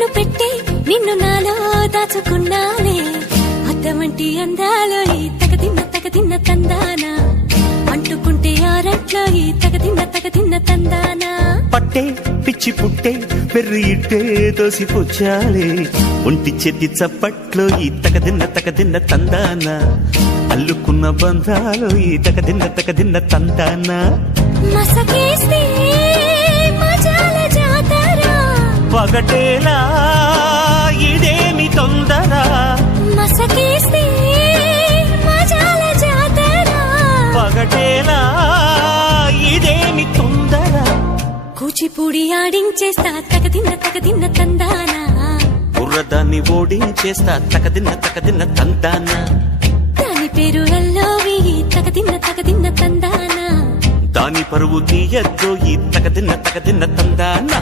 కన్ను పెట్టే నిన్ను నాలో దాచుకున్నానే అద్దమంటి అందాలో ఈ తగదిన్న తందానా అంటుకుంటే ఆరట్లో ఈ తగదిన్న తందానా పట్టే పిచ్చి పుట్టే పెర్రి ఇట్టే దోసిపుచ్చాలే ఒంటి చేతి చప్పట్లో ఈ తగదిన్న తందానా అల్లుకున్న బంధాలు ఈ తగదిన్న తందానా మసకేస్తే మజాల జాతర పగటేలా ఇదేమి తొందర మసకేస్తే మజాల జాతర పగటేలా ఇదేమి తొందర కూచిపూడి ఆడించేస్తా తగదిన్న తందానా బుర్రదాన్ని ఓడించేస్తా తగదిన్న తందానా దాని పేరు ఎల్లోవి తగదిన్న తందానా దాని పరువు తీయద్దు ఈ తగదిన్న తందానా